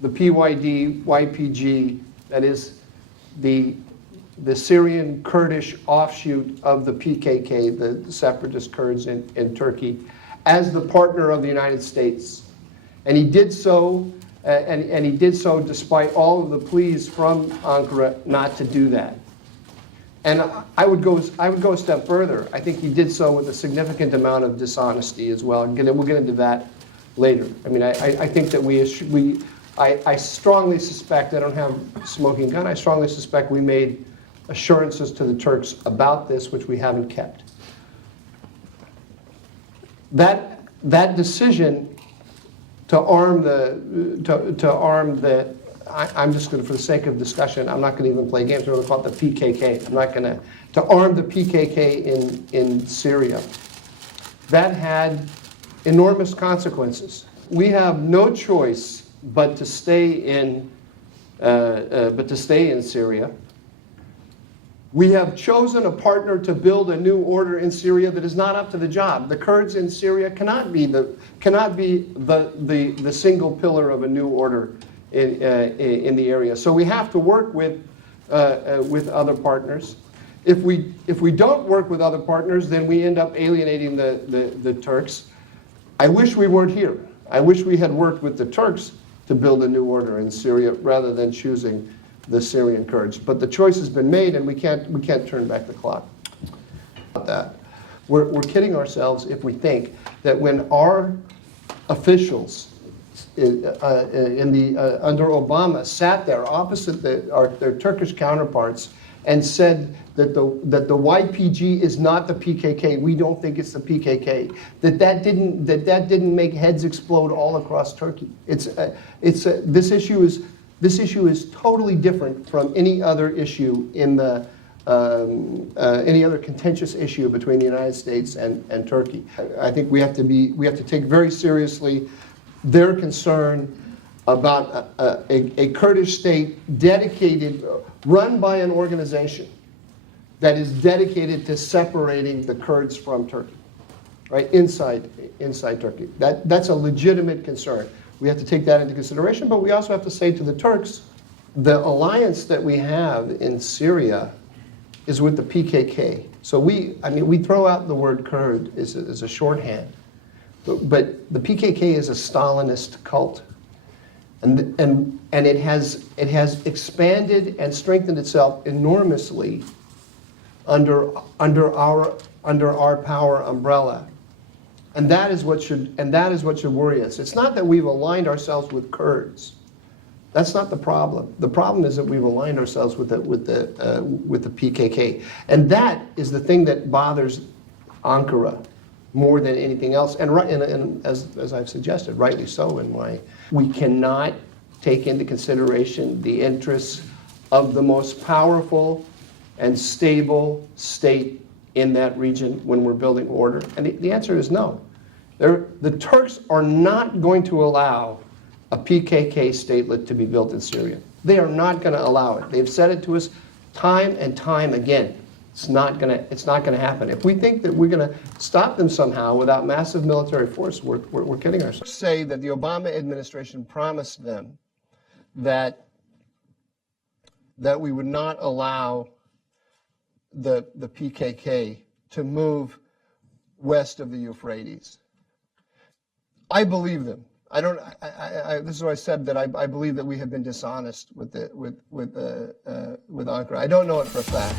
the PYD-YPG, that is the Syrian Kurdish offshoot of the PKK, the separatist Kurds in Turkey, as the partner of the United States. And he did so, and he did so despite all of the pleas from Ankara not to do that. And I would go a step further. I think he did so with a significant amount of dishonesty as well. And we'll get into that later. I mean, I think that I strongly suspect, I don't have a smoking gun, I strongly suspect we made assurances to the Turks about this, which we haven't kept. That decision to arm the, I'm just going to, for the sake of discussion, I'm not going to even play games. We're going to call it the PKK. I'm not going to arm the PKK in Syria. That had enormous consequences. We have no choice but to stay in Syria. We have chosen a partner to build a new order in Syria that is not up to the job. The Kurds in Syria cannot be the single pillar of a new order in the area. So we have to work with other partners. If we don't work with other partners, then we end up alienating the Turks. I wish we weren't here. I wish we had worked with the Turks to build a new order in Syria rather than choosing the Syrian Kurds. But the choice has been made, and we can't turn back the clock. About that, we're kidding ourselves if we think that when our officials under Obama sat there opposite their Turkish counterparts and said that the YPG is not the PKK. We don't think it's the PKK. That didn't make heads explode all across Turkey. This issue is totally different from any other issue in the any other contentious issue between the United States and Turkey. I think we have to take very seriously their concern about a Kurdish state dedicated, run by an organization that is dedicated to separating the Kurds from Turkey, right, inside Turkey. That's a legitimate concern. We have to take that into consideration, but we also have to say to the Turks, the alliance that we have in Syria is with the PKK. So we throw out the word Kurd as a shorthand, but the PKK is a Stalinist cult, and it has expanded and strengthened itself enormously under our power umbrella. And that is what should worry us. It's not that we've aligned ourselves with Kurds. That's not the problem. The problem is that we've aligned ourselves with the PKK, and that is the thing that bothers Ankara more than anything else. And as I've suggested, rightly so. In why we cannot take into consideration the interests of the most powerful and stable state in that region when we're building order? And the answer is no. The Turks are not going to allow a PKK statelet to be built in Syria. They are not going to allow it. They've said it to us time and time again. It's not going to happen. If we think that we're going to stop them somehow without massive military force, we're kidding ourselves. Say that the Obama administration promised them that we would not allow the PKK to move west of the Euphrates. I believe them. This is why I said that I believe that we have been dishonest with Ankara. I don't know it for a fact.